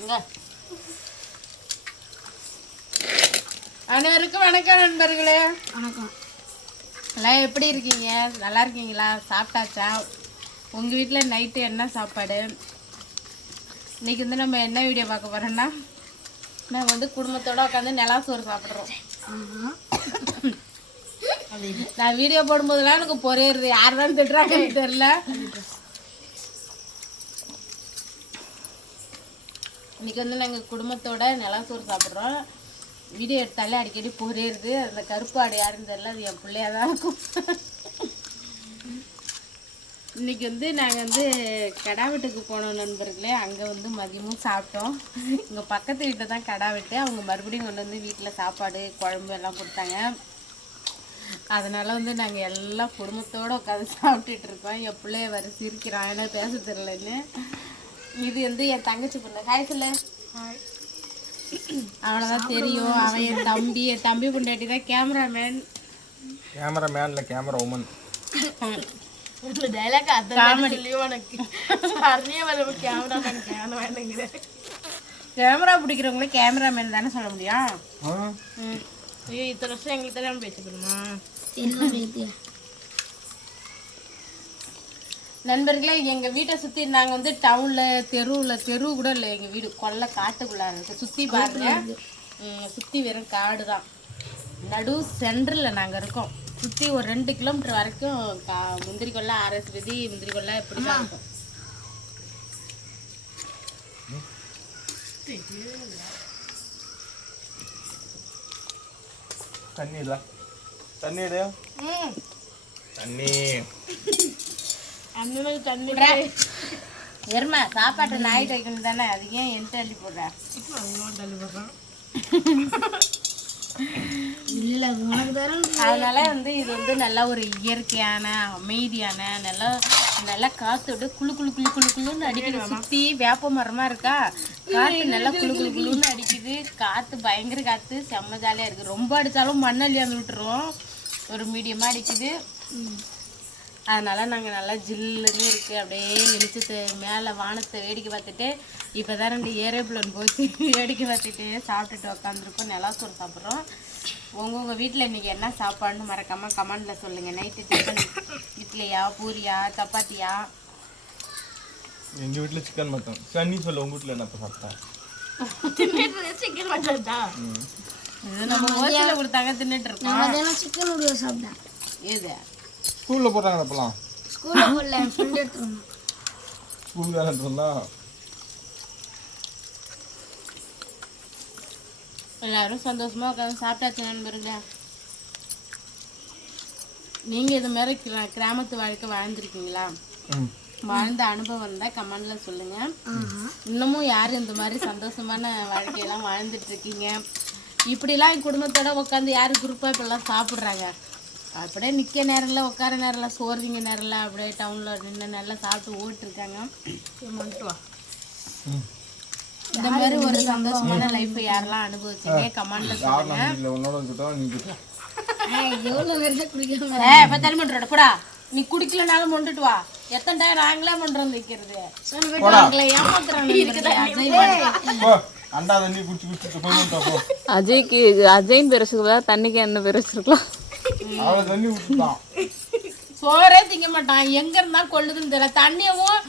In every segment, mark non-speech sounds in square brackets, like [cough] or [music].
இங்க. அனைவருக்கும் வணக்கம் நண்பர்களே. வணக்கம். எல்லாம் எப்படி இருக்கீங்க? நல்லா இருக்கீங்களா? சாப்பிட்டாச்சா? உங்கள் வீட்டில் நைட்டு என்ன சாப்பாடு? இன்னைக்கு வந்து நம்ம என்ன வீடியோ பார்க்க போகிறோன்னா நம்ம வந்து குடும்பத்தோட உட்காந்து நிலாசோறு சாப்பிட்றோம். நான் வீடியோ போடும்போதெல்லாம் எனக்கு பொறையிறது யார் தான் திட்டுறாங்கன்னு தெரில இன்றைக்கி வந்து நாங்கள் குடும்பத்தோட நிலாசோறு சாப்பிட்றோம். வீடியோ எடுத்தாலே அடிக்கடி பொறையிறது அந்த கருப்பாடு யாருன்னு தெரில அது என் பிள்ளையாக தான் இருக்கும். இன்னைக்கு வந்து நாங்கள் வந்து கடா வெட்டுக்கு போனோம் நண்பர்களே. அங்கே வந்து மதியமும் சாப்பிட்டோம். இங்கே பக்கத்து வீட்டில் தான் கடா வெட்டு. அவங்க மறுபடியும் கொண்டு வந்து வீட்டில் சாப்பாடு குழம்பு எல்லாம் கொடுத்தாங்க. அதனால் வந்து நாங்கள் எல்லாம் குடும்பத்தோடு உட்காந்து சாப்பிட்டுட்டு இருக்கோம். என் பிள்ளைய வர சிரிக்கிறான். ஏன்னா பேச தெரிலன்னு இது வந்து என் தங்கச்சி பொண்ணு. ஹாய் சொல்லு அவனைதான் தெரியும். அவன் என் தம்பி என் தம்பி பொண்டாட்டி தான் கேமராமேன் கேமரா மேன்ல கேமரா உமன் டைலாக் அதான் சொல்லி உனக்கு. அருமையா வர கேமரா பிடிக்கிறவங்கள கேமராமேன் தானே சொல்ல முடியும். ஐயோ இத்தனை வருஷம் எங்களுக்கு தெரியாம பேசிக்கணுமா நண்பர்களே எங்கள் வீட்டை சுற்றி நாங்கள் வந்து டவுனில் தெருவில் தெரு கூட இல்லை எங்கள் வீடு. கொல்லை காட்டுக்குள்ளார இருக்கு. சுற்றி பாருங்க. சுற்றி வெறும் காடு தான். நடு சென்டரில் நாங்கள் இருக்கோம். சுற்றி ஒரு ரெண்டு கிலோமீட்டர் வரைக்கும் கா முந்திரி கொல்லை ஆர்எஸ் விதி முந்திரி கொல்லை இப்படி தான் இருக்கும். தண்ணி இல்ல தண்ணி இல்லையா தண்ணி எருமை சாப்பாட்டை நாயிட்டு வைக்கணும் தானே? அது ஏன் என்கிட்ட அள்ளி போடுற? தள்ளி போடுறான் அதனால வந்து இது வந்து நல்ல ஒரு இயற்கையான அமைதியான நல்ல நல்லா காத்து விட்டு குளு குளு குளு குளு குளுன்னு அடிக்குது. சுத்தி வேப்ப மரமா இருக்கா? காத்து நல்லா குளு குளு குளுன்னு அடிக்குது. காத்து பயங்கர காத்து. செம்ம ஜாலியா இருக்கு. ரொம்ப அடிச்சாலும் மண்ணள்ளி வந்து விட்டுரும் ஒரு மீடியமா அடிக்குது. அதனால நாங்கள் நல்லா ஜில்லுன்னு இருக்கு. அப்படியே வெளிச்சத்து மேலே வானத்தை வேடிக்கை பார்த்துட்டு இப்போ தான் ரெண்டு ஏரோப்ளேன் போச்சு. [laughs] வேடிக்கை பார்த்துட்டு சாப்பிட்டுட்டு உட்காந்துருக்கோம் நிலாசோறு சாப்பிட்றோம். உங்கவுங்க வீட்டில் இன்னைக்கு என்ன சாப்பாடுன்னு மறக்காமல் கமெண்டில் சொல்லுங்கள் நைட்டு டிஃபன் இட்லியா பூரியா சப்பாத்தியா? எங்க வீட்ல சிக்கன் மட்டன் சன்னி சொல்லு உங்க வீட்ல என்னப்ப சாப்பிட்டா? சிக்கன் மட்டன்டா இது நம்ம ஹோட்டலில் கொடுத்தாங்க தின்னுட்டு இருக்கோம். சிக்கன் சாப்பிட்டேன். இது ஸ்கூல்ல போடுறாங்க அப்பலாம் ஸ்கூல்ல போடல என் ஃப்ரெண்ட் எடுத்துருந்தோம் ஸ்கூல் வேலை இருந்தா எல்லாரும் சந்தோஷமா உட்காந்து சாப்பிட்டாச்சு நண்பருங்க நீங்க இது மாதிரி கிரா- கிராமத்து வாழ்க்கை வாழ்ந்திருக்கீங்களா. வாழ்ந்த அனுபவம் இருந்தா கமெண்ட்ல சொல்லுங்க. இன்னமும் யார் இந்த மாதிரி சந்தோஷமான வாழ்க்கையெல்லாம் வாழ்ந்துட்டு இருக்கீங்க? இப்படிலாம் என் குடும்பத்தோட உட்காந்து யார் குரூப்பா இப்பெல்லாம் சாப்பிட்றாங்க? அப்படியே நிக்க நேரம்ல உட்கார நேரம்ல சோர்விங்க நேரம்ல அப்படியே டவுன்ல நின்று நல்லா சாப்பிட்டு ஓட்டு இருக்காங்க வந்துட்டு வா. ம். இந்த மாதிரி ஒரு சந்தோஷமான லைஃப் யாரெல்லாம் அனுபவிச்சீங்க? கமெண்ட்ல சொல்லுங்க. எவ்வளோ இப்ப தண்ணி நீ குடிக்கலனாலும் மொண்டுட்டு வா. எத்தனை டைம் நாங்களே வைக்கிறது? எங்களை ஏமாத்துறாங்க அஜய்க்கு. அஜயும் பெருசுக்கு தண்ணிக்கு என்ன பெருசுக்கலாம் அவ்வளவு தண்ணி விட்டுட்டான். சோறே திங்க மாட்டான். எங்க இருந்தா கொள்ளுதுன்னு தெரியல. தண்ணியவும்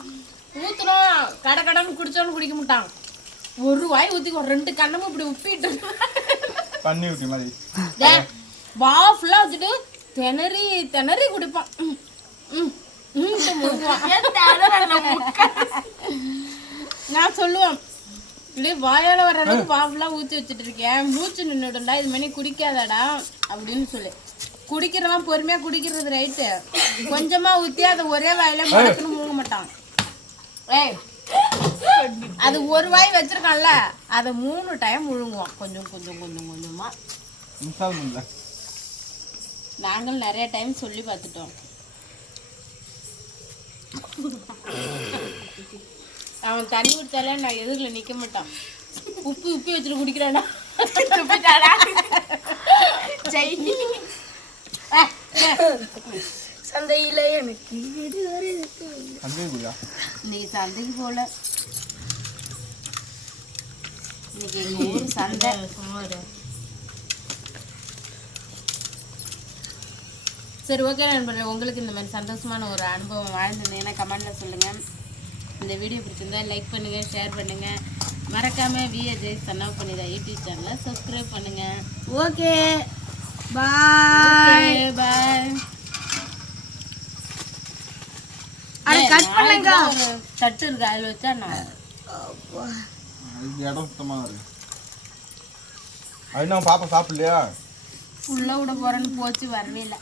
ஊத்துனோம். கடை கடன் குடிச்சோன்னு குடிக்க மாட்டான். ஒரு வாய் ஊத்தி ஒரு ரெண்டு கண்ணமும் இப்படி உப்பிட்டு தண்ணி ஊத்தி மாதிரி. வா ஃபுல்லா வச்சுட்டு திணறி திணறி குடிப்பான். நான் சொல்லுவேன். இப்படியே வாயால வர அளவுக்கு வாஃபெல்லாம் ஊற்றி வச்சுட்டு இருக்கேன். மூச்சு நின்றுடும்டா இது மாதிரி குடிக்காதடா. அப்படின்னு சொல்லு. குடிக்கிறவன் பொறுமையா குடிக்கிறது ரைட்டு கொஞ்சமா ஊற்றி அதை ஒரே வாயில மடக்குன்னு முழுங்க மாட்டான். ஏய் அது ஒரு வாய் வச்சிருக்கான்ல அதை மூணு டைம் முழுங்குவான் கொஞ்சம் கொஞ்சம் கொஞ்சம் கொஞ்சமா. நாங்கள் நிறைய டைம் சொல்லி பார்த்துட்டோம். அவன் தண்ணி குடிச்சாலே நான் எதிரில் நிற்க மாட்டான். உப்பு உப்பி வச்சுட்டு குடிக்கிறானா? சந்தையில எனக்கு குடியா இன்னைக்கு சந்தைக்கு போகல இன்னைக்கு எங்க ஊர் [laughs] சந்தை. சரி ஓகே நண்பர்களே. உங்களுக்கு இந்த மாதிரி சந்தோஷமான ஒரு அனுபவம் வாழ்ந்துருந்தீங்கன்னா கமெண்ட்ல சொல்லுங்க. இந்த வீடியோ பிடிச்சிருந்தா லைக் பண்ணுங்க ஷேர் பண்ணுங்க. மறக்காம விஏ ஜெய் சன்னா பண்ணிதா யூடியூப் சேனலை சப்ஸ்கிரைப் பண்ணுங்க. ஓகே பாய் பாய் அட கட் பண்ணுங்க. ஒரு தட்டு இருக்கு அதில் வச்சா நான் இது இடம் சுத்தமாக இருக்கு. அது பாப்பா சாப்பிடலையா? உள்ள விட போறேன்னு போச்சு வரவே இல்லை.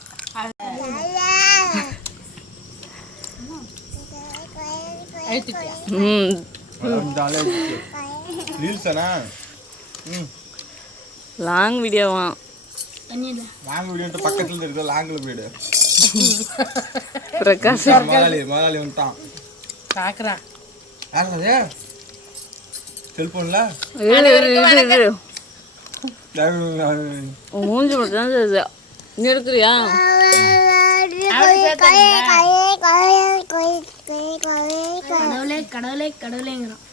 லாங் வீடியோவா லாங் வீடியோன்ட்டு பக்கத்துல இருக்கிற லாங்கில் வீடு. பிரகாஷ். முதலாளி முதலாளி வந்துட்டான். பார்க்குறான் யார் அது? செல்ஃபோனில் இரு, இரு, இரு, இரு. உன் மூஞ்சி மட்டும் தான் தெரியுது. நீ எடுக்கிறியா? கடவுளே கடவுளே கடவுளேங்கிறான்.